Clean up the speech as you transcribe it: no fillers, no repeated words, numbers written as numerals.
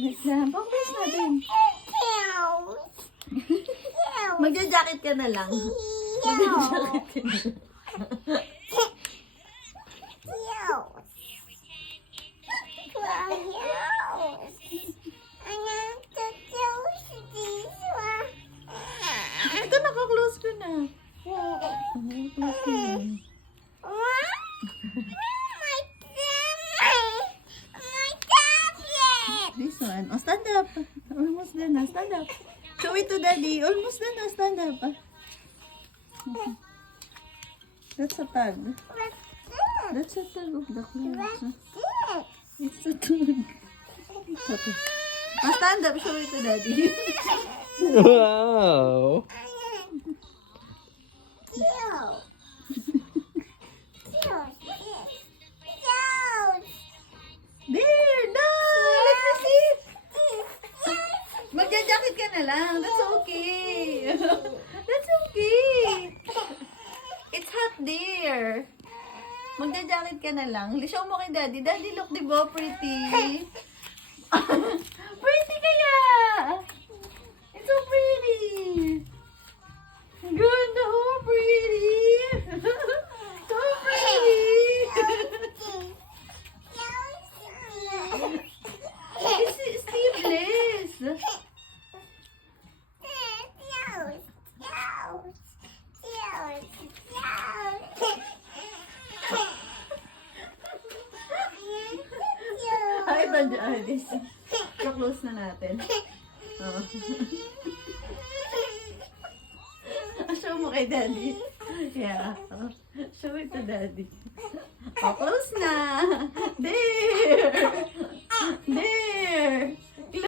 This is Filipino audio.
Wait lang. Pang-face natin. Magja-jacket ka na lang. Magja-jacket ka na lang. Ito, naka-close ko na. Naka-close ko na. This one. Oh, stand up. Almost done na. Stand up. Show it to daddy. Almost done na. Stand up. That's a tag. That's a tag of the clothes. It's a tag. Okay. Oh, stand up. Show it to daddy. Wow. There! No! Let me see! Magja-jacket ka na lang. That's okay. That's okay. It's hot there. Magja-jacket ka na lang. Show mo kay daddy. Daddy, look, di ba? Pretty. Pretty kaya! It's so pretty. Ganda, oh, pretty. So pretty. It's sleeveless. Ay, ito dyan. Close na natin. Oh. Show mo kay daddy. Yeah. Oh. Show it to daddy. Oh, close na. There.